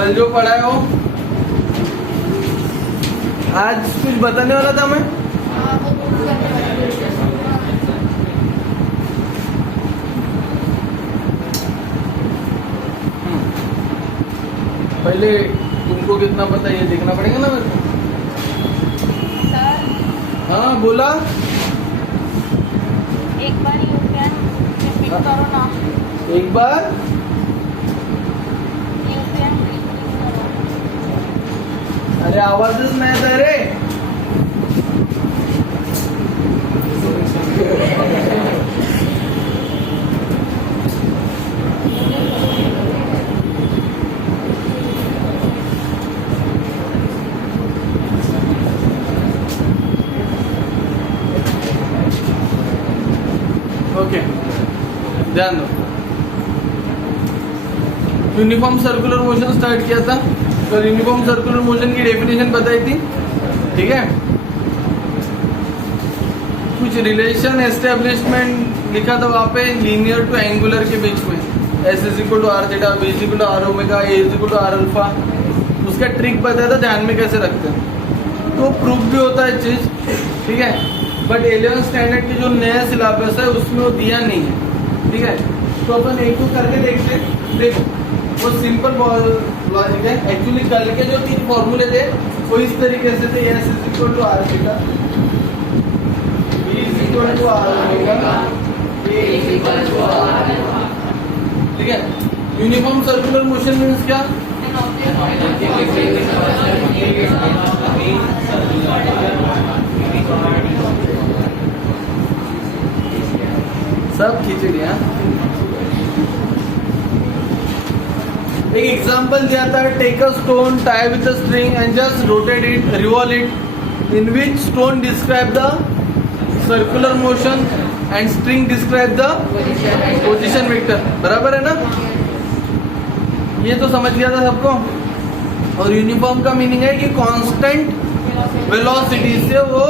कल जो पढ़ा है वो आज कुछ बताने वाला था मैं। पहले तुमको कितना पता है ये देखना पड़ेगा ना मेरे को। हाँ बोला। एक बार रिपीट करो ना। एक बार अरे आवाजच नाही येत रे। ओके ध्यान दो। यूनिफॉर्म सर्कुलर मोशन स्टार्ट किया था तो यूनिफॉर्म सर्कुलर मोशन की डेफिनेशन बताई थी, ठीक है। कुछ रिलेशन एस्टेब्लिशमेंट लिखा था वहां पे लीनियर टू एंगुलर के बीच में, S is equal to R theta, B is equal to R omega, A is equal to R alpha. उसका ट्रिक बताया था ध्यान में कैसे रखते हैं, तो प्रूफ भी होता है चीज, ठीक है। बट 11th स्टैंडर्ड की जो नया सिलेबस है उसमें वो दिया नहीं है, ठीक है। तो अपन एक दो करके देखते हैं। देखो वो सिंपल लॉजिक है। एक्चुअली कल के जो 3 फॉर्मूले थे वो इस तरीके से थे, S is equal to R theta, B is equal to R omega, A is equal to R, ठीक है। यूनिफॉर्म सर्कुलर मोशन मींस क्या? सब खिचड़ियाँ। एक एग्जांपल दिया था, take a stone, tie with a string and just rotate it, revolve it, in which stone describe the circular motion and string describe the position vector. बराबर है ना, ये तो समझ गया था सबको। और यूनिफॉर्म का मीनिंग है कि कांस्टेंट वेलोसिटी से वो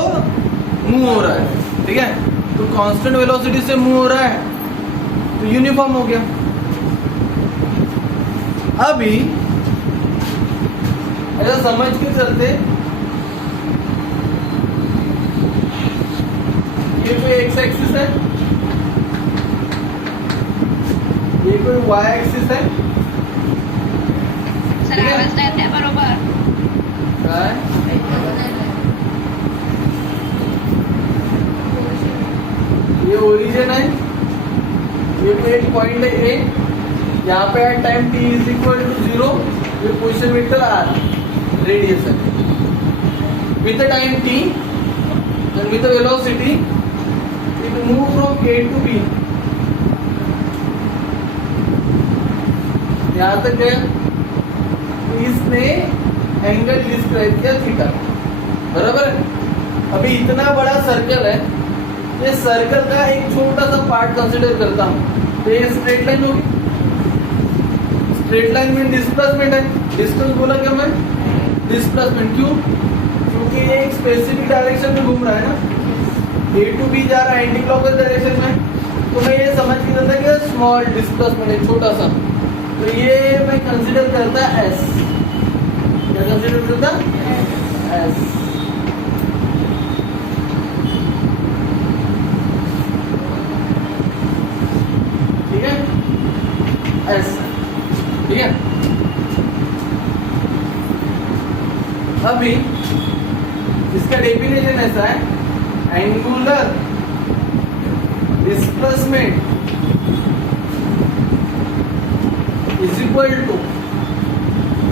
मूव हो रहा है, ठीक है। तो कांस्टेंट वेलोसिटी से मूव हो रहा है तो यूनिफॉर्म हो गया। अभी ऐसा समझ के चलते, ये कोई एक्स एक्सिस है, ये कोई वाई एक्सिस है, सर आवाज नाही येत बरोबर काय? ये ओरिजिन है, ये पे एक पॉइंट है ए, यहाँ पे at time t is equal to 0, ये पोजीशन वेक्टर r, रेडियस है। With the time t and with the velocity it move from a to b, यहाँ तक है। इसने एंगल डिस्क्राइब किया थीटा, बराबर है। अभी इतना बड़ा सर्कल है, ये सर्कल का एक छोटा सा पार्ट कंसीडर करता हूँ तो ये स्ट्रेट लाइन होगी। स्ट्रेट लाइन में डिस्प्लेसमेंट है, डिस्टेंस बोला क्या मैं? डिस्प्लेसमेंट। क्यों? क्योंकि ये एक स्पेसिफिक डायरेक्शन में घूम रहा है ना, ए टू बी जा रहा है एंटी क्लॉकवाइज डायरेक्शन में। तो मैं ये समझ के चलता कि स्मॉल डिस्प्लेसमेंट है, छोटा सा, तो ये मैं कंसीडर करता एस। क्या कंसीडर करता? एस। ठीक है, एस, ठीक है। अभी इसका डेफिनेशन ऐसा है, angular displacement is equal to,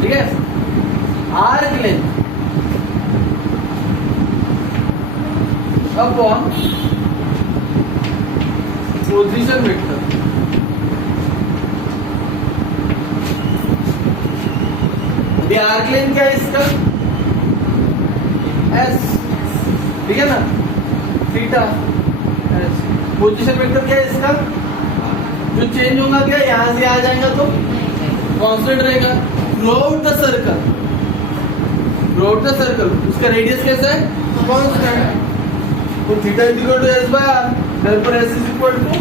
ठीक है, arc length upon position vector. Arc length क्या है इसका? एस, ठीक है ना, थीटा एस। पोजीशन वेक्टर क्या है इसका? जो चेंज होगा क्या, यहां से आ जाएगा तो कांस्टेंट रहेगा। Throughout the circle, throughout the circle उसका रेडियस कैसा है? कांस्टेंट। तो theta is equal to S by R, therefore s is equal to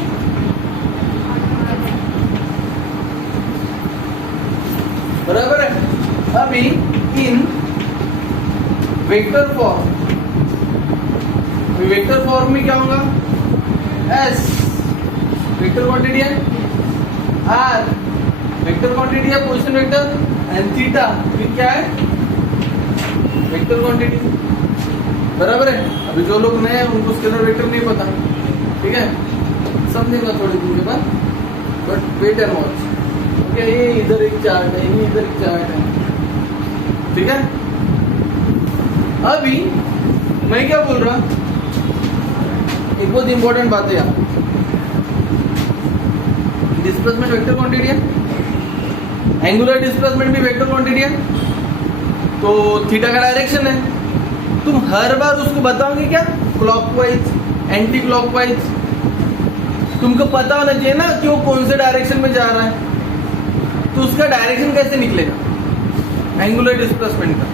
बराबर है। अभी in vector form, vector form में क्या होगा, एस वेक्टर क्वांटिटी है, आर वेक्टर क्वांटिटी है पोजीशन वेक्टर, एंड थीटा फिर क्या है, वेक्टर क्वांटिटी। बराबर है। अभी जो लोग नए हैं उनको स्केलर वेक्टर नहीं पता, ठीक है, समझेगा थोड़ी देर के बाद, but wait and watch. Okay, ये इधर एक चार्ट है, ये इधर एक चार्ट है, ठीक है। अभी मैं क्या बोल रहा, एक बहुत इंपॉर्टेंट बात है यहाँ, डिस्प्लेसमेंट वेक्टर क्वांटिटी है, एंगुलर डिस्प्लेसमेंट भी वेक्टर क्वांटिटी है, तो थीटा का डायरेक्शन है। तुम हर बार उसको बताओगे क्या, क्लॉकवाइज, एंटी क्लॉकवाइज, तुमको पता होना चाहिए ना कि वो कौन से डायरेक्शन में जा रहा है, तो उसका डायरेक्शन कैसे निकलेगा एंगुलर डिस्प्लेसमेंट का,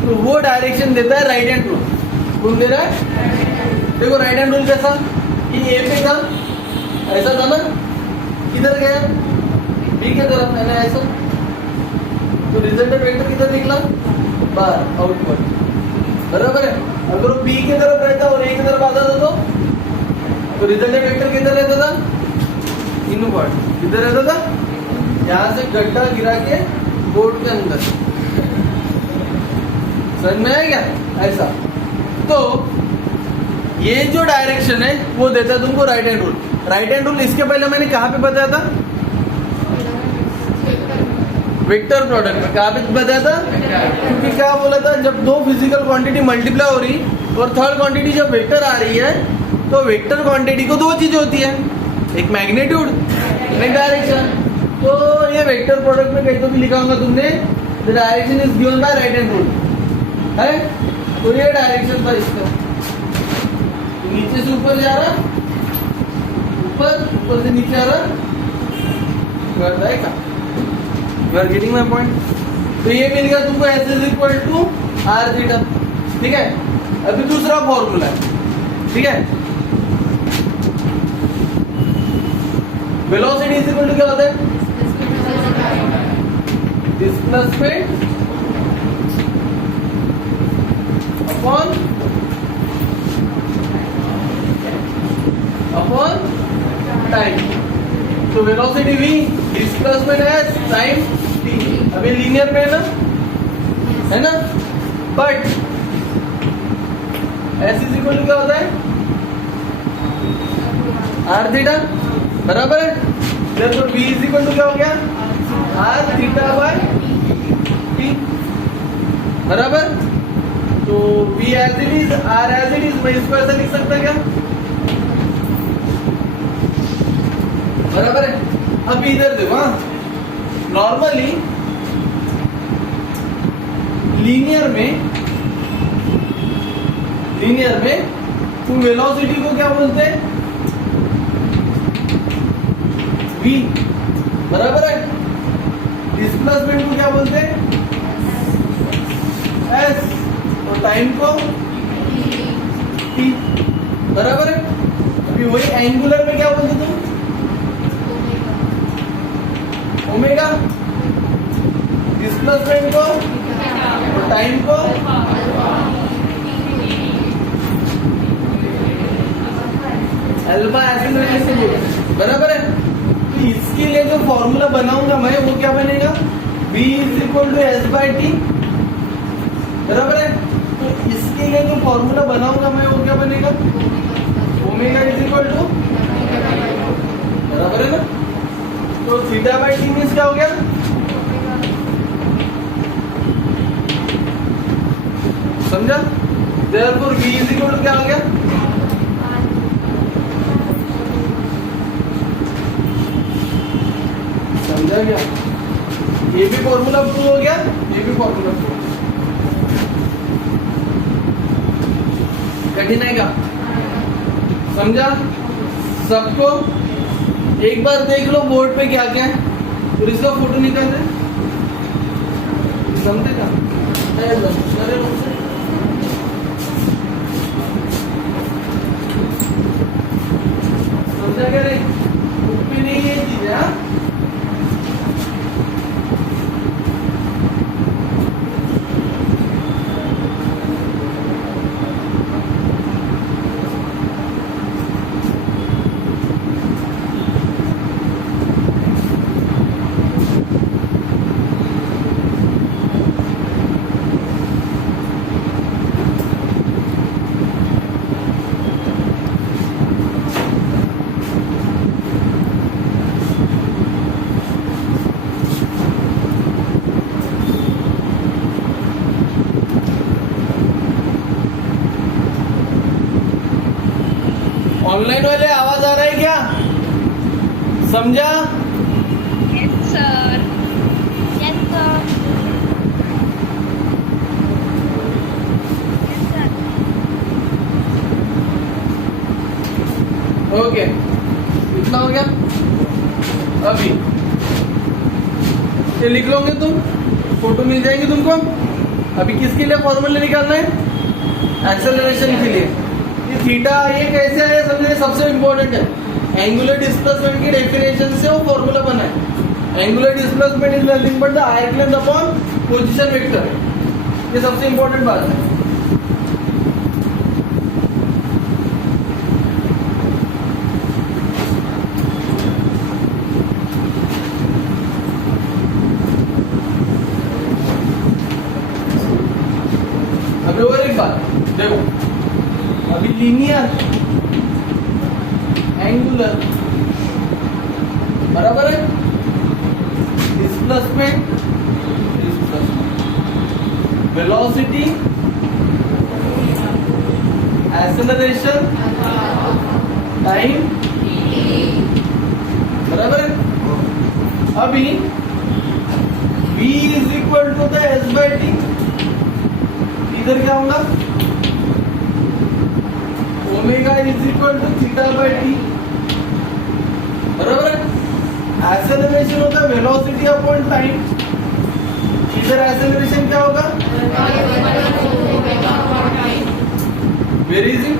तो वो डायरेक्शन देता है राइट हैंड रूल। कौन दे रहा है, देखो राइट हैंड रूल कैसा, ये ए पे था, ऐसा था ना, किधर गया, बी की तरफ, मैंने ऐसा, तो रिजल्टेंट वेक्टर किधर निकला, बाहर, आउटवर्ड। बराबर है। अगर वो बी की तरफ रहता और ए की तरफ आता था तो रिजल्टेंट वेक्टर किधर रहता था, इनवर्ड। किधर रहता था, यहाँ से गड्ढा गिरा के बोर्ड के अंदर, समझ में आया क्या, ऐसा। तो ये जो डायरेक्शन है वो देता है तुमको right hand rule. Right hand rule इसके पहले मैंने कहाँ पे बताया था, वेक्टर प्रोडक्ट में। कहाँ पे बताया था, क्योंकि क्या बोला था, जब दो फिजिकल क्वांटिटी मल्टीप्लाई हो रही और थर्ड क्वांटिटी जब वेक्टर आ रही है, तो वेक्टर क्वांटिटी को दो चीज होती है, एक मैग्नीट्यूड, एक डायरेक्शन। तो ये वेक्टर प्रोडक्ट में कहीं तो भी लिखा होगा तुमने, the direction is given by right hand rule है, तो ये डायरेक्शन था इसका, नीचे से ऊपर जा रहा, ऊपर से नीचे आ रहा, you are getting my point. तो ये मिल गया तुमको S is equal to R theta, ठीक है। अभी दूसरा फॉर्मूला है, ठीक है, वेलोसिटी इज इक्वल टू क्या होता है, डिस्प्लेसमेंट अपॉन टाइम। तो velocity v, displacement s, time t। अभी लीनियर में है ना, but s is equal to क्या होता है, r थीटा। बराबर है। तो v इज इक्वल टू क्या हो गया, r थीटा बाय t। बराबर। तो v as it is, r as it is, मैं इसको ऐसा लिख सकता क्या, बराबर है। अब इधर देखो, नॉर्मली लीनियर में तुम वेलोसिटी को क्या बोलते हैं, v। बराबर है। डिस्प्लेसमेंट को क्या बोलते हैं, s, और टाइम को t। बराबर है। अभी वही एंगुलर में क्या बोलते तुम, ओमेगा। डिस्प्लेसमेंट को और टाइम को अल्फा, ऐसे बोलते। बराबर है। तो इसके लिए जो फॉर्मूला बनाऊंगा मैं, वो क्या बनेगा, v is equal to S by T. बराबर है। तो इसके लिए जो फॉर्मूला बनाऊंगा मैं, वो क्या बनेगा, ओमेगा इज इक्वल टू, बराबर है ना। तो थीटा बाई टी मीन्स क्या हो गया, समझा। Therefore v is equal to क्या हो गया, समझा क्या। ये भी फॉर्मूला प्रूव हो गया, ये भी फॉर्मूला प्रूव। कठिन है क्या, समझा सबको। एक बार देख लो बोर्ड पे क्या क्या है, फिर इसका फोटो निकाल दे, समझे क्या, समझा क्या रे, कुछ भी नहीं ये चीज है। ऑनलाइन वाले आवाज आ रहा है क्या? समझा? Yes, sir. Yes, sir. Yes, sir. Okay, इतना हो गया। अभी ये लिख लोगे तुम, फोटो मिल जाएगी तुमको। अभी किसके लिए फॉर्मूला निकालना है? एक्सेलरेशन के लिए। ये थीटा ये कैसे है समझे, सबसे इंपॉर्टेंट है। एंगुलर डिस्प्लेसमेंट की डेफिनेशन से वो फॉर्मूला बना है। Angular displacement is nothing but the arc length upon position vector. ये सबसे इंपॉर्टेंट बात है। अभी और एक बात देखो, अभी लीनियर एंगुलर बराबर है डिस्प्लेसमेंट वेलोसिटी एक्सेलरेशन टाइम बराबर है। अभी v is equal to the S by T, इधर क्या होगा omega is equal to theta by T बराबर है। एक्सेलरेशन होता है वेलोसिटी अपॉन टाइम, इधर एक्सेलरेशन क्या होगा वेरी इजी।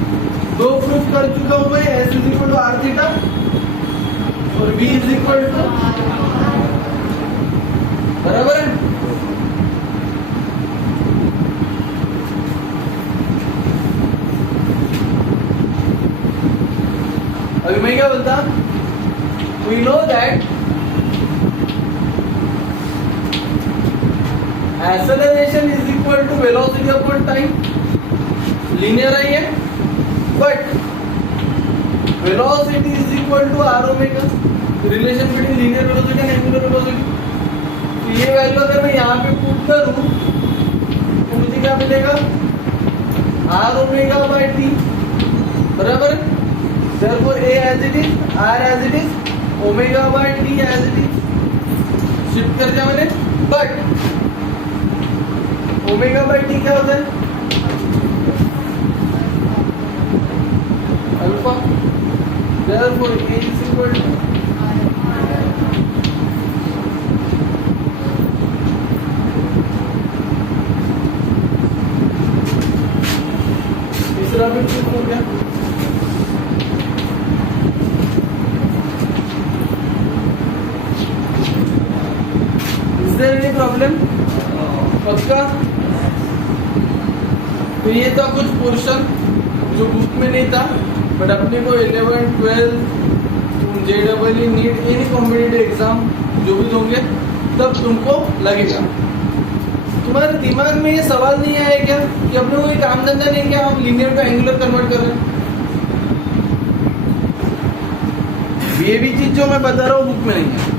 दो प्रूफ कर चुका हूं मैं, S is equal to R theta और v इज इक्वल टू बराबर है। अभी मैं क्या बोलता, we know that acceleration is equal to velocity upon time, linear है ये, but velocity is equal to R omega, relation between linear velocity and angular velocity. ये वैल्यू अगर मैं यहाँ पे पुट करूं तो मुझे क्या मिलेगा आर ओमेगा बाई टी बराबर। Therefore, A as it is, R as it is, omega by T as it is. Shift कर दिया मैंने, but ओमेगा by T क्या होता है? Alpha. Therefore, A is equal to तीसरा भी प्रूफ हो गया। एनी प्रॉब्लम पक्का? तो ये था कुछ पोर्शन जो बुक में नहीं था, बट अपने को 11, 12 JEE NEET any competitive exam जो भी दोगे तब तुमको लगेगा। तुम्हारे दिमाग में ये सवाल नहीं आया क्या कि अपने को ये काम धंधा नहीं क्या, हम लीनियर को एंगुलर कन्वर्ट कर रहे हैं? ये भी चीज जो मैं बता रहा हूँ बुक में नहीं है।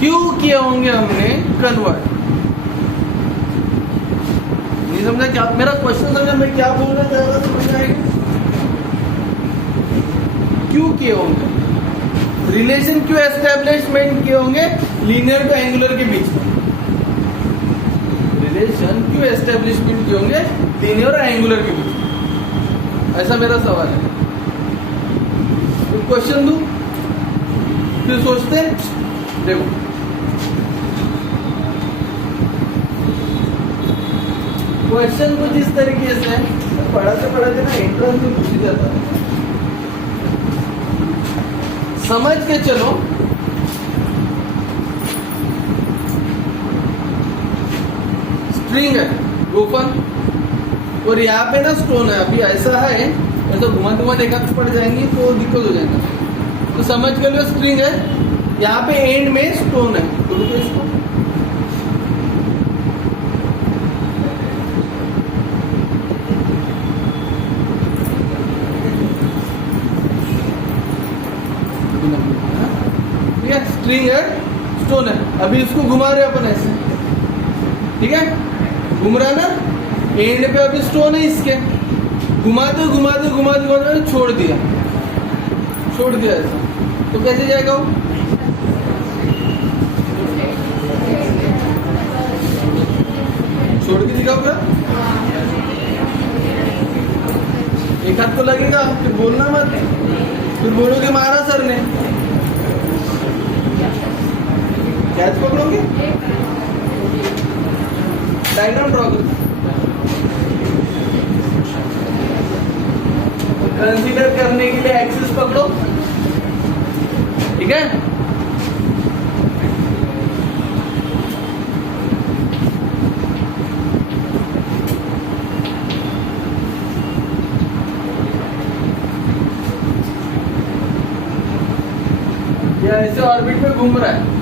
क्यों किए होंगे हमने कन्वर्ट? नहीं समझा क्या मेरा क्वेश्चन? समझा मैं क्या बोलना चाह रहा, समझ आएगा? क्यों किए होंगे? रिलेशन क्यों एस्टेब्लिशमेंट किए होंगे लीनियर टू एंगुलर के बीच में? रिलेशन क्यों एस्टेब्लिशमेंट किए होंगे लीनियर और एंगुलर के बीच में? ऐसा मेरा सवाल है। तो क्वेश्चन दूं फिर सोचते हैं। देखो क्वेश्चन कुछ इस तरीके से पढ़ाते ना एंट्रेंस में पूछ जाता है। समझ के चलो, स्ट्रिंग है गोफन और यहाँ पे ना स्टोन है। अभी ऐसा है, ऐसा घुमा देखा तो पड़ जाएंगी तो दिक्कत हो जाएगा। तो समझ के लिए स्ट्रिंग है, यहाँ पे एंड में स्टोन है, तो इसको ठीक है, स्ट्रिंग है स्टोन है। अभी इसको घुमा रहे अपन ऐसे, ठीक है, घूम रहा ना, एंड पे अभी स्टोन है इसके, घुमाते घुमाते घुमाते घुमाते छोड़ दिया ऐसा, तो कैसे जाएगा वो? छोड़ के दिखाओ क्या? एक हाथ तो लगेगा, फिर बोलना मत, फिर बोलोगे मारा सर ने। कैच पकड़ोगे, डायग्राम ड्रॉ करो, कंसीडर करने के लिए एक्सिस पकड़ो, ठीक है? या ऐसे ऑर्बिट में घूम रहा है,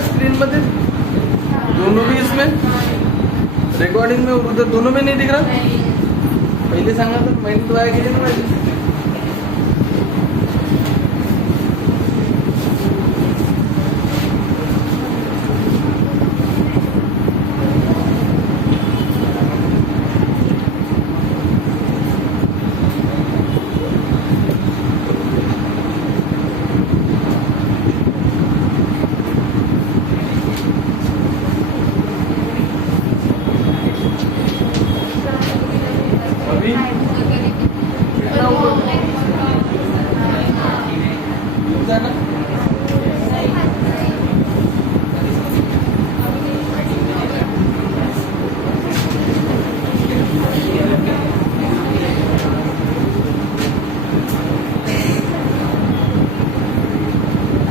स्क्रीन मध्ये दोनों भी, इसमें रेकॉर्डिंग में उधर दोनों में नहीं दिख रहा? पहले सांगा तर मैंने तो आया केली ना माझी. अभी कितना ऊपर जाना?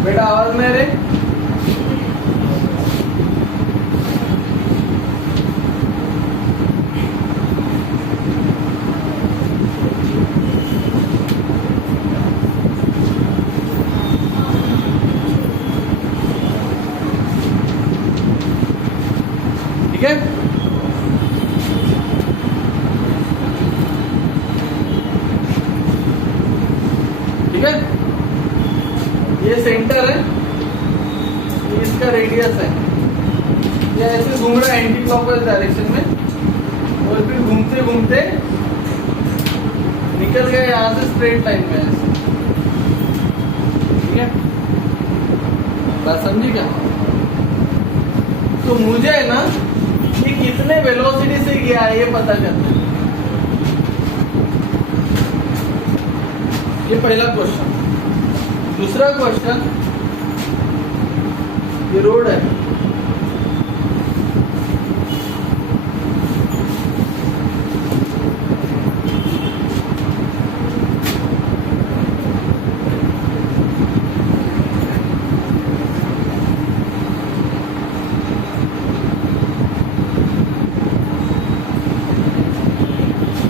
बेटा आवाज में रे, ठीक है? ठीक है, ये सेंटर है, ये इसका रेडियस है, ये ऐसे घूम रहा है एंटी क्लॉकवाइज डायरेक्शन में, और फिर घूमते घूमते निकल गया यहाँ से स्ट्रेट लाइन में ऐसे, ठीक है? बात समझी क्या? तो मुझे है ना ये कितने वेलोसिटी से गया है ये पता करना है। ये पहला क्वेश्चन। दूसरा क्वेश्चन, ये रोड है,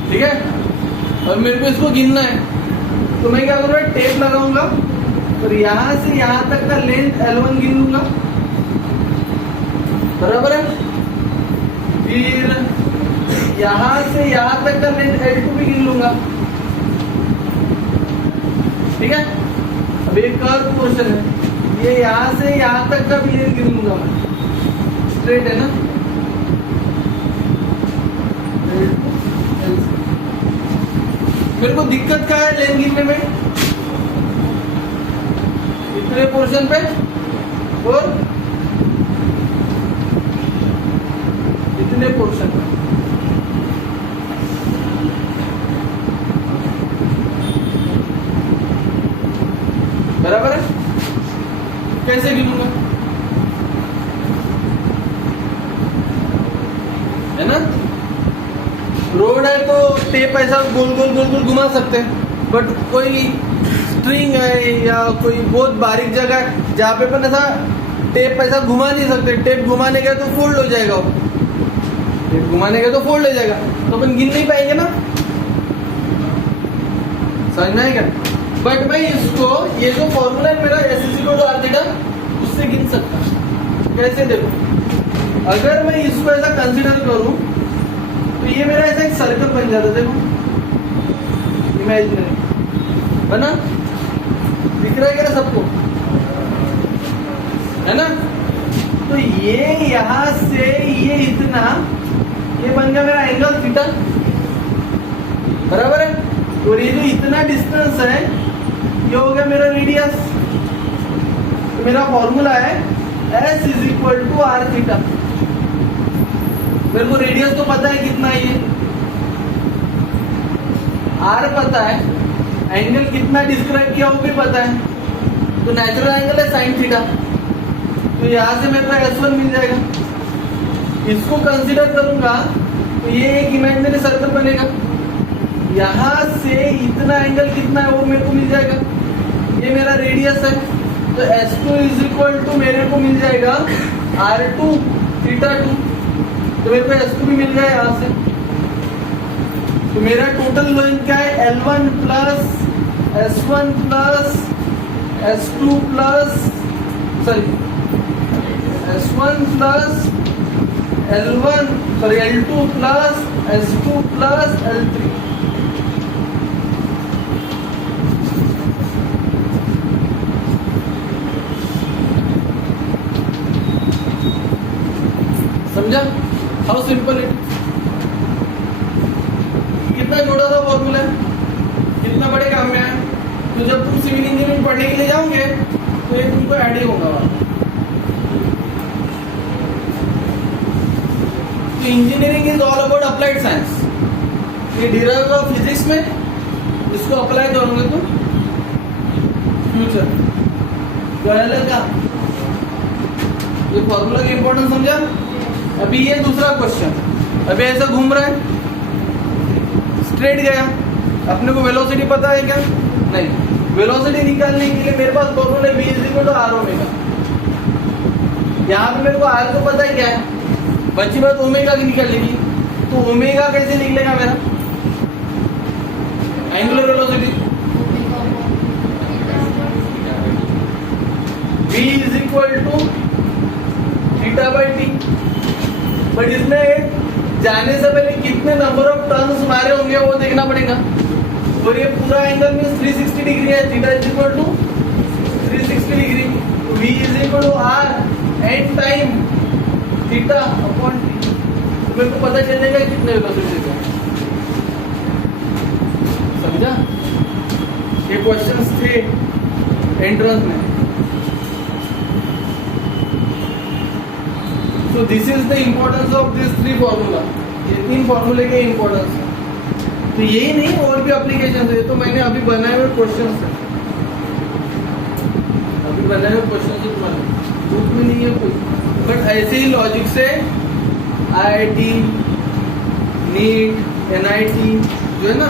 ठीक है? और मेरे को इसको गिनना है, तो मैं क्या करूँगा, टेप लगाऊंगा और यहां से यहां तक का लेंथ L1 गिन लूंगा, बराबर है? फिर यहां से यहां तक का लेंथ L2 भी गिन लूंगा, ठीक है? अब एक कर्व पोर्शन है, ये यहां से यहां तक का भी लेंथ गिन लूंगा मैं, स्ट्रेट है ना? मेरे को दिक्कत क्या है लेंथ गिनने में? इतने पोर्शन पे और इतने पोर्शन पे, बराबर है? कैसे गिनूंगा, है ना? रोड है तो टेप ऐसा गोल गोल गोल गोल घुमा सकते हैं, बट कोई स्ट्रिंग है या कोई बहुत बारीक जगह है जहाँ पे अपन ऐसा टेप ऐसा घुमा नहीं सकते, टेप घुमाने का तो फोल्ड हो जाएगा, वो टेप घुमाने का तो फोल्ड हो जाएगा, तो अपन गिन नहीं पाएंगे ना, समझ में आएगा? बट मैं इसको, ये जो फॉर्मूला है मेरा S=R θ, उससे गिन सकता हूँ। कैसे? देखो, अगर मैं इसको ऐसा कंसिडर करूं तो ये मेरा ऐसा एक सर्कल बन जाता है, देखो, इमेजिनरी बना, दिख रहा है क्या सबको? है ना? तो ये यहां से ये इतना, ये बन गया मेरा एंगल थीटा, बराबर है। और ये जो इतना डिस्टेंस है ये हो गया मेरा रेडियस। तो मेरा फॉर्मूला है S is equal to R theta. मेरे को रेडियस तो पता है कितना है, ये आर पता है, एंगल कितना डिस्क्राइब किया वो भी पता है, तो नेचुरल एंगल है साइन थीटा। तो यहां से मेरे को S1 मिल जाएगा। इसको कंसीडर करूंगा तो ये एक इमेजिनरी सर्कल बनेगा। यहां से इतना एंगल कितना है वो मेरे को मिल जाएगा, ये मेरा रेडियस है। तो S2 इज इक्वल टू मेरे को मिल जाएगा R2 थीटा 2। तो मेरे को S2 भी मिल गया यहां से। तो मेरा टोटल लेंथ क्या है? L1 plus S1 plus S2 plus S1 plus L2 plus S2 plus L3। समझा हाउ सिंपल इट? कितना जोड़ा था फॉर्मूला, कितना बड़े काम में आया। तो जब तुम सिविल इंजीनियरिंग पढ़ने के लिए जाओगे तो ये तुमको ऐड ही होगा। तो engineering is all about applied science. ये डिराइव ऑफ फिजिक्स में इसको अप्लाई करोगे तुम फ्यूचर का। ये फॉर्मूला की इंपॉर्टेंस समझा? अभी ये दूसरा क्वेश्चन, अभी ऐसा घूम रहा है, स्ट्रेट गया, अपने को वेलोसिटी पता है क्या? नहीं। वेलोसिटी निकालने के लिए मेरे पास formula v is equal to R omega. यहाँ पे मेरे को आर तो पता है क्या है, बची बात ओमेगा की निकालेगी। तो ओमेगा कैसे निकलेगा मेरा? Angular velocity v is equal to theta by T. But इसमें जाने से पहले कितने नंबर ऑफ टर्न्स मारे होंगे वो देखना पड़ेगा। और ये पूरा एंगल में 360 डिग्री है, थीटा is equal to 360 degree. v is equal to R and time theta upon T. मेरे को पता चल जाएगा कितने वेलोसिटी का। समझा? ये क्वेश्चंस थे एंट्रेंस में। So this is the importance of these three formula। ये 3 फॉर्मूले के इंपॉर्टेंस है। तो यही नहीं और भी एप्लीकेशन है। तो मैंने अभी बनाए हुए क्वेश्चंस है, अभी बनाए हुए क्वेश्चंस है तुम्हारे बुक में नहीं है कोई, बट ऐसे ही लॉजिक से IIT, नीट, NIT जो है ना,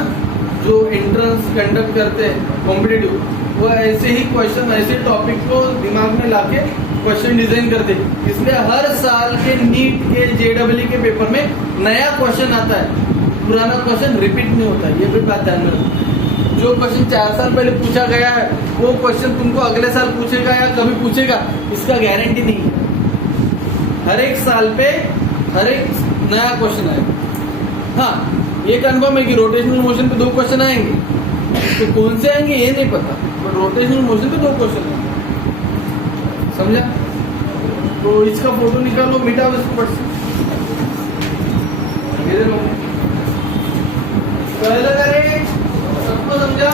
जो एंट्रेंस कंडक्ट करते हैं कॉम्पिटिटिव, वो ऐसे ही क्वेश्चन, ऐसे टॉपिक को दिमाग में लाके क्वेश्चन डिजाइन करते। इसलिए हर साल के नीट के JEE के पेपर में नया क्वेश्चन आता है, पुराना क्वेश्चन रिपीट नहीं होता है। ये भी बात ध्यान रखो। जो क्वेश्चन 4 साल पहले पूछा गया है वो क्वेश्चन तुमको अगले साल पूछेगा या कभी पूछेगा, इसका गारंटी नहीं है। हर एक साल पे हर एक नया क्वेश्चन आएगा। हाँ, ये कन्फर्म है कि रोटेशनल मोशन पे 2 क्वेश्चन आएंगे। तो कौन से आएंगे ये नहीं पता, बट रोटेशनल मोशन पे 2 क्वेश्चन आएंगे। समझा? तो इसका फोटो निकालो, मिटाओ इसको पट से। पहले करें, सबको समझा?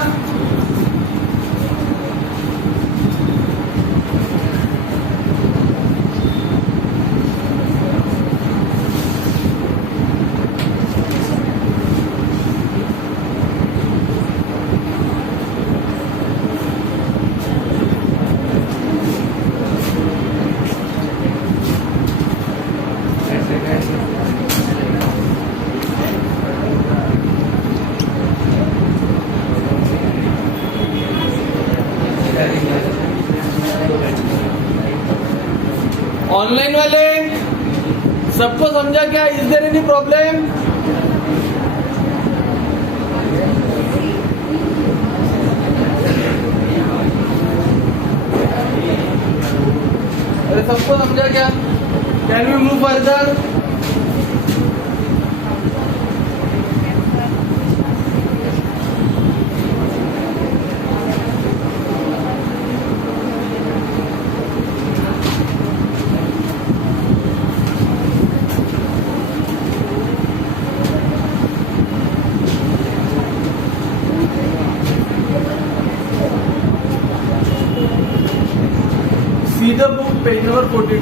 ऑनलाइन वाले सबको समझा क्या? Is there any problem? अरे सबको समझा क्या? Can we move further? Page number 42.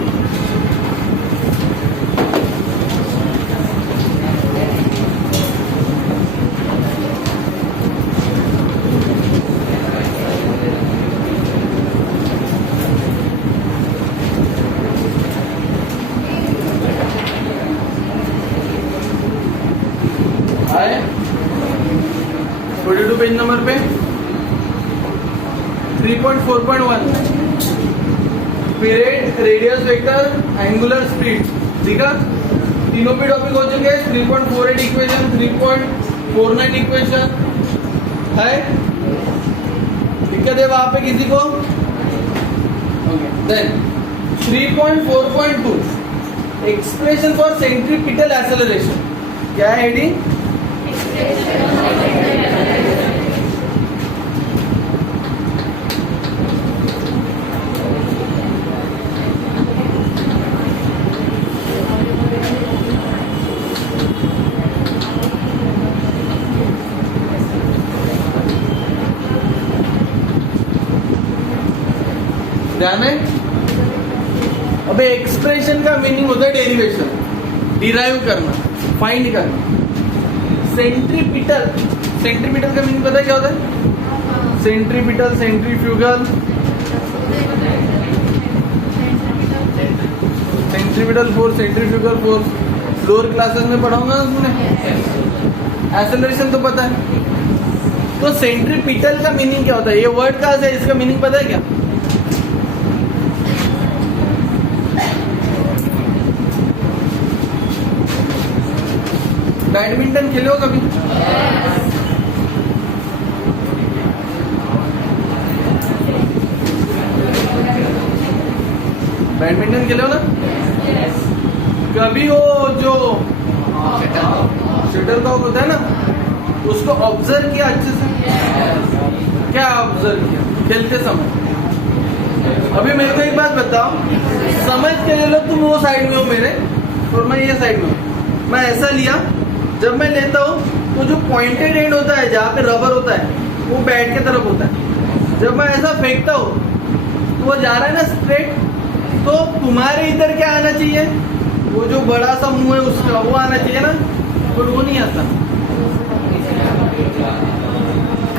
आए 42 पेज नंबर पे 3.4.1 period, radius vector, angular speed. ठीक है, तीनों भी टॉपिक हो चुके हैं. 3.48 इक्वेशन, 3.49 इक्वेशन है. दिक्कत है वहां पे किसी को? Okay. Then 3.4.2 expression for centripetal acceleration. क्या है हेडिंग? ध्यान है. अबे एक्सप्रेशन का मीनिंग होता है डेरिवेशन, डिराइव करना, फाइंड करना. सेंट्रीपिटल, सेंट्रीपिटल का मीनिंग पता है क्या होता है? Centripetal, centrifugal, centripetal force, centrifugal force lower classes में पढ़ाऊंगा ना तुमने. एक्सेलरेशन तो पता है. तो सेंट्रीपिटल का मीनिंग क्या होता है? ये वर्ड कहां से है, इसका मीनिंग पता है क्या? बैडमिंटन खेले हो कभी? बैडमिंटन खेले हो ना? कभी वो जो शटलकॉक होता है ना, उसको ऑब्जर्व किया अच्छे से? क्या ऑब्जर्व किया खेलते समय? अभी मेरे को एक बात बताओ, समझ के ले लो तुम वो साइड में हो मेरे और मैं ये साइड में हूं. मैं ऐसा लिया, जब मैं लेता हूँ तो जो पॉइंटेड एंड होता है जहाँ पे रबर होता है वो बैट के तरफ होता है. जब मैं ऐसा फेंकता हूँ तो वो जा रहा है ना स्ट्रेट. तो तुम्हारे इधर क्या आना चाहिए? वो जो बड़ा सा मुंह है उसका वो आना चाहिए ना, पर वो नहीं आता.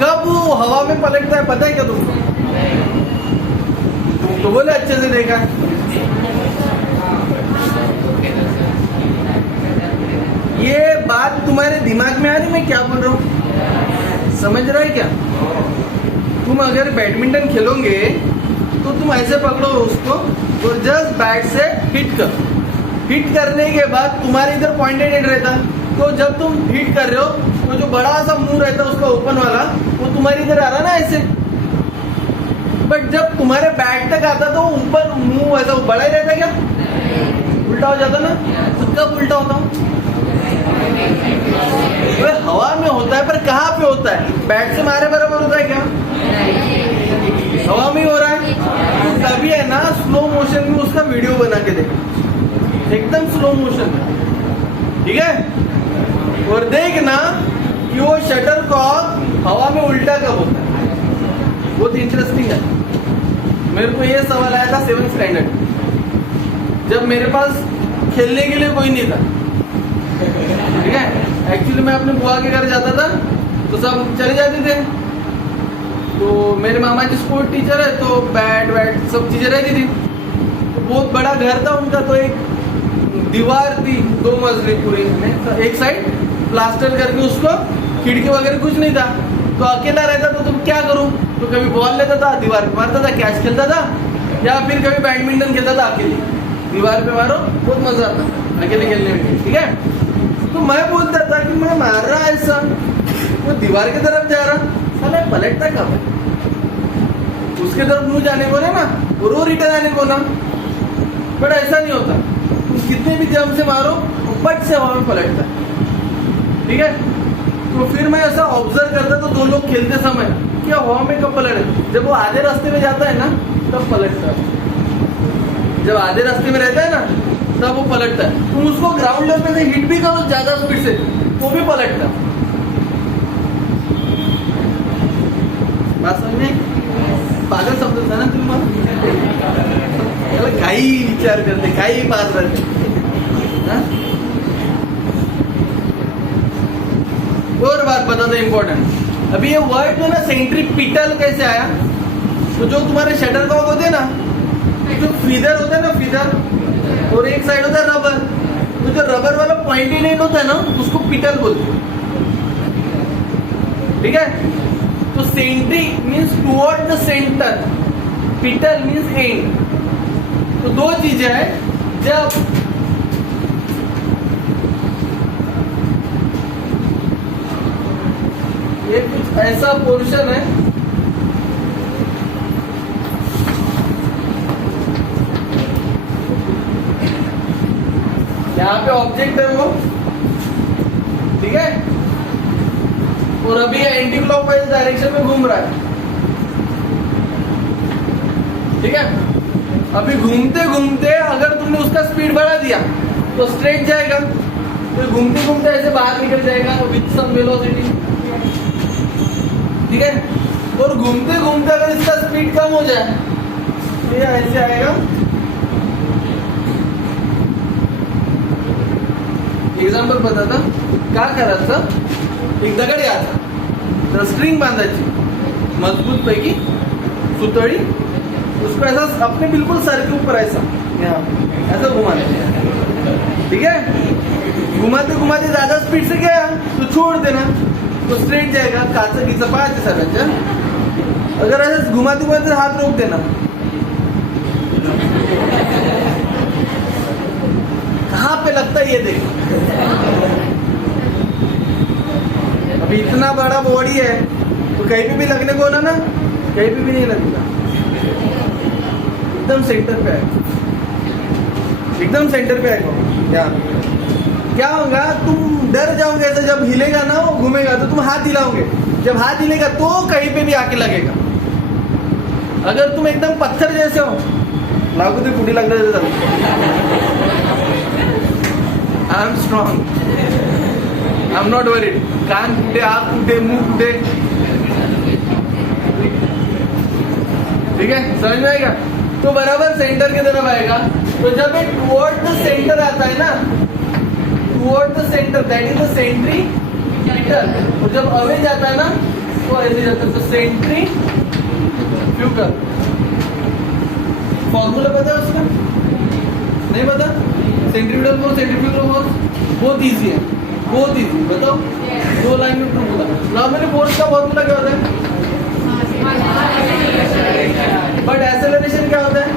कब वो हवा में पलटता है पता है क्या तुमको? तो बोले अच्छे से देखा. ये बात तुम्हारे दिमाग में आ रही मैं क्या बोल रहा हूँ? समझ रहा है क्या? तुम अगर बैडमिंटन खेलोगे तो तुम ऐसे पकड़ो उसको और जस्ट बैट से हिट करो. हिट करने के बाद तुम्हारे इधर पॉइंटेड एंड रहता, तो जब तुम हिट कर रहे हो तो जो बड़ा सा मुंह रहता उसका ओपन वाला वो तुम्हारे इधर आ रहा ना ऐसे. बट जब तुम्हारे बैट तक आता तो ऊपर मुंह ऐसा बड़ा ही रहता क्या? उल्टा हो जाता ना. तो कब उल्टा होता हूँ? हवा में होता है, पर कहाँ पे होता है? बैट से मारे बराबर होता है क्या? हवा में ही हो रहा है. तो कभी है ना स्लो मोशन में उसका वीडियो बना के देखो, एकदम स्लो मोशन में. ठीक है, और देखना कि वो शटलकॉक हवा में उल्टा कब होता है. बहुत इंटरेस्टिंग है. मेरे को ये सवाल आया था 7th स्टैंडर्ड, जब मेरे पास खेलने के लिए कोई नहीं था. ठीक है, एक्चुअली मैं अपने बुआ के घर जाता था तो सब चले जाते थे. तो मेरे मामा जी स्पोर्ट टीचर है तो बैट वैट सब चीजें रहती थी. तो बहुत बड़ा घर था उनका, तो एक दीवार थी 2 मंजिली पूरी, एक साइड प्लास्टर करके उसको खिड़की वगैरह कुछ नहीं था. तो अकेला रहता तो तुम क्या करूं? तो कभी बॉल लेता था, दीवार पे मारता था, कैच खेलता था, या फिर कभी बैडमिंटन खेलता था अकेले. दीवार पे मारो, बहुत मजा आता अकेले खेलने में. ठीक है, तो मैं बोलता था कि मैं मार रहा ऐसा, वो दीवार की तरफ जा रहा, साला पलटता कब है? उसके तरफ मुंह जाने को ना, और वो रिटर्न आने को ना. बट ऐसा नहीं होता, तुम कितने भी जम से मारो वो पट से हवा में पलटता. ठीक है, तो फिर मैं ऐसा ऑब्जर्व करता तो 2 लोग खेलते समय क्या हवा में कब पलटे? जब वो आधे रास्ते में जाता है ना तब पलटता है. जब आधे रास्ते में रहता है ना तब वो पलटता है. तुम उसको ग्राउंड लेवल पे से हिट भी करो ज्यादा स्पीड से वो भी पलटता. बात समझ में? पागल समझता ना तुम्हारा. काही काही विचार करते, काही बात करते. हाँ? और बात बता दो इम्पोर्टेंट. अभी ये वर्ड जो ना सेंट्रीपिटल कैसे आया? तो जो तुम्हारे शटलकॉक होते हैं ना, जो फीदर होता है ना, फीदर, और एक साइड होता है रबर. तो जो रबर वाला पॉइंटेड एंड होता है ना, उसको पिटल बोलते हैं. ठीक है. तो centri means toward the center, petal means and. तो दो चीजें हैं. जब ये कुछ ऐसा पोर्शन है, यहाँ पे ऑब्जेक्ट है वो, ठीक है, और अभी एंटी क्लॉकवाइज डायरेक्शन में घूम रहा है. ठीक है. अभी घूमते घूमते अगर तुमने उसका स्पीड बढ़ा दिया तो स्ट्रेट जाएगा, तो घूमते घूमते ऐसे बाहर निकल जाएगा विथ सम वेलोसिटी. ठीक है. और घूमते घूमते अगर इसका स्पीड कम हो जाए तो ये ऐसे आएगा. एक्झाम्पल बताता. काय करायचं, एक दगड घ्यायचा, तर स्ट्रिंग बांधायची मजबूत पैकी सुतळी, उसको ऐसा अपने बिल्कुल सर के ऊपर ऐसा ऐसा घुमाना. ठीक है. घुमाते घुमाते ज्यादा स्पीड से गया तो छोड़ देना, तो स्ट्रेट जाएगा. काचा कीचा पाहायचे सरांच्या. अगर ऐसे घुमाते घुमाते हाथ रोक देना, कहाँ पे लगता है ये देखो. अभी इतना बड़ा बॉडी है तो कहीं पे भी लगने को ना कहीं पे भी नहीं लगेगा. एकदम सेंटर पे आएगा, एकदम सेंटर पे आएगा. क्या होगा, तुम डर जाओगे ऐसा. जब हिलेगा ना वो घूमेगा तो तुम हाथ हिलाओगे. जब हाथ हिलेगा तो कहीं पे भी आके लगेगा. अगर तुम एकदम पत्थर जैसे हो, लागू तो कुटी लग रहा है. I am strong, I am not worried. कान कुठे, आग कुठे, मुंह कुठे. ठीक है, समझ में आएगा. तो बराबर सेंटर की तरफ आएगा. तो जब एक टुवर्ड द सेंटर आता है ना, toward the centre, that is the centripetal. और जब अवे जाता है ना तो ऐसे जाता है. तो सेंट्रीफ्यूगल. फॉर्मूला पता है उसका? नहीं पता. सेंट्रीपिटल फोर्स, सेंट्रीफ्यूगल फोर्स बहुत इजी है, बहुत इजी. बताओ, 2 लाइन में प्रूफ होगा. नॉर्मली फोर्स का फॉर्मूला क्या होता है? बट एक्सेलरेशन क्या होता है?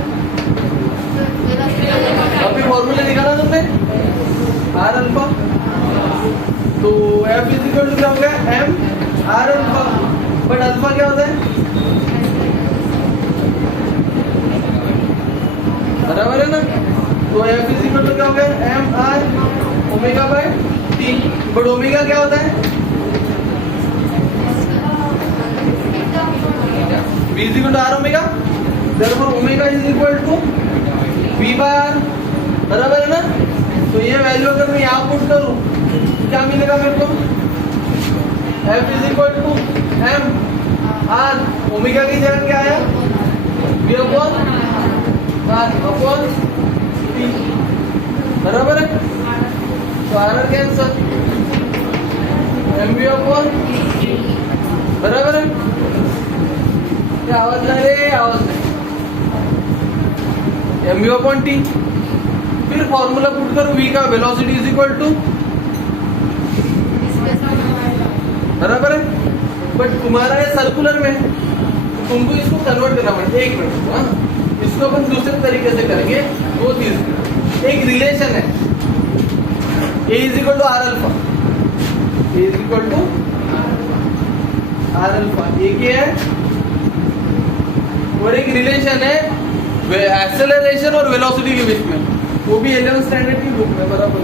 अभी फॉर्मूला निकाला तुमने, आर अल्फा. तो एफ इज इक्वल टू क्या हो गया? M R alpha. But alpha क्या होता है? बराबर है ना. तो एफ इज इक्वल टू क्या हो गया? M R omega by T. But omega क्या होता है? V is equal to R omega. therefore omega is equal to V by R. बराबर है ना. तो ये वैल्यू अगर मैं यहाँ पुट करूं क्या मिलेगा मेरे को? F is equal to M R. Omega की जगह क्या आया? V upon R upon T. बराबर है. तो R कैंसल, MV upon बराबर है. क्या आवाज ना रे, आवाज नहीं. MV upon T. फिर फॉर्मूला पुट करो. V का वेलोसिटी इज इक्वल टू, बराबर है. बट तुम्हारा है सर्कुलर में, तुमको इसको कन्वर्ट करना पड़ेगा. 1 मिनट. हाँ, इसको अपन दूसरे तरीके से करेंगे. 2 चीज. एक रिलेशन है, A is equal to R alpha. A is equal to R alpha. ये क्या है? और एक रिलेशन है एक्सेलरेशन और वेलोसिटी के बीच में, वो भी 11th स्टैंडर्ड की बुक में. बराबर.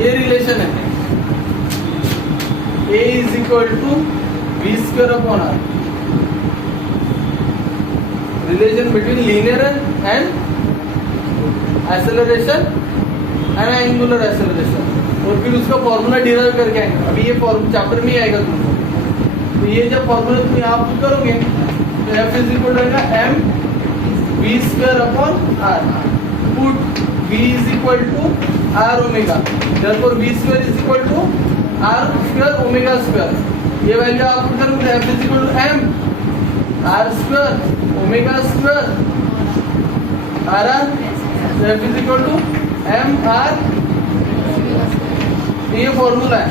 ये रिलेशन है A is equal to V square upon R. Relation between linear and acceleration and angular acceleration. और फिर उसका फॉर्मूला डिराइव करके आएंगे। अभी ये चैप्टर में ही आएगा तुमको। तो ये जब फॉर्मूला तुम यहाँ पुट करोगे तो F इज इक्वल रहेगा m v square upon r। Put v is equal to r omega, therefore v square is equal to r square omega square. ये वैल्यू आप पुट करोगे F is equal to m r square omega square r F is equal to m r। ये formula है।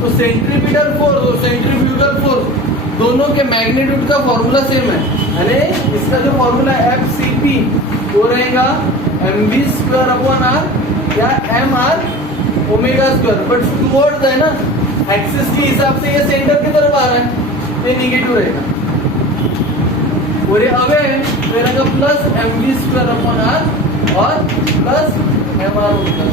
तो centripetal force और centrifugal force दोनों के मैग्नीट्यूड का फॉर्मूला सेम है, यानी इसका जो फॉर्मूला है FCP वो रहेगा mv स्क्वायर अपॉन r या mr omega square. But towards है ना, एक्सिस के हिसाब से ये सेंटर की तरफ आ रहा है, तो ये निगेटिव रहेगा। और ये अवे है तो रहेगा plus mv square upon r और प्लस mr ओमेगा।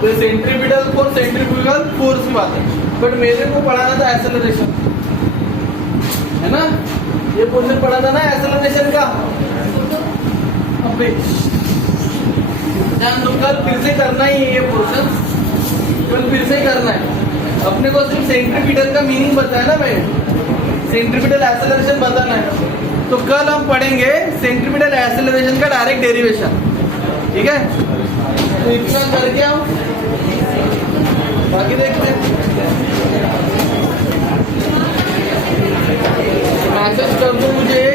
तो सेंट्रीपिटल फोर्स सेंट्रीफ्यूगल फोर्स की बात है, बट मेरे को पढ़ाना था एक्सेलरेशन, है ना। ये पोर्शन पढ़ा था ना एक्सेलरेशन का। अबे ध्यान दो, कल फिर से करना ही है ये पोर्शन, कल फिर से करना है। अपने को सिर्फ सेंट्रीपिटल का मीनिंग बताया ना मैंने, सेंट्रीपिटल एक्सेलरेशन बताना है। तो कल हम पढ़ेंगे सेंट्रीपिटल एक्सेलरेशन का डायरेक्ट डेरिवेशन, ठीक है। तो इतना करके हम बाकी देखते हैं। मैसेज कर दो मुझे।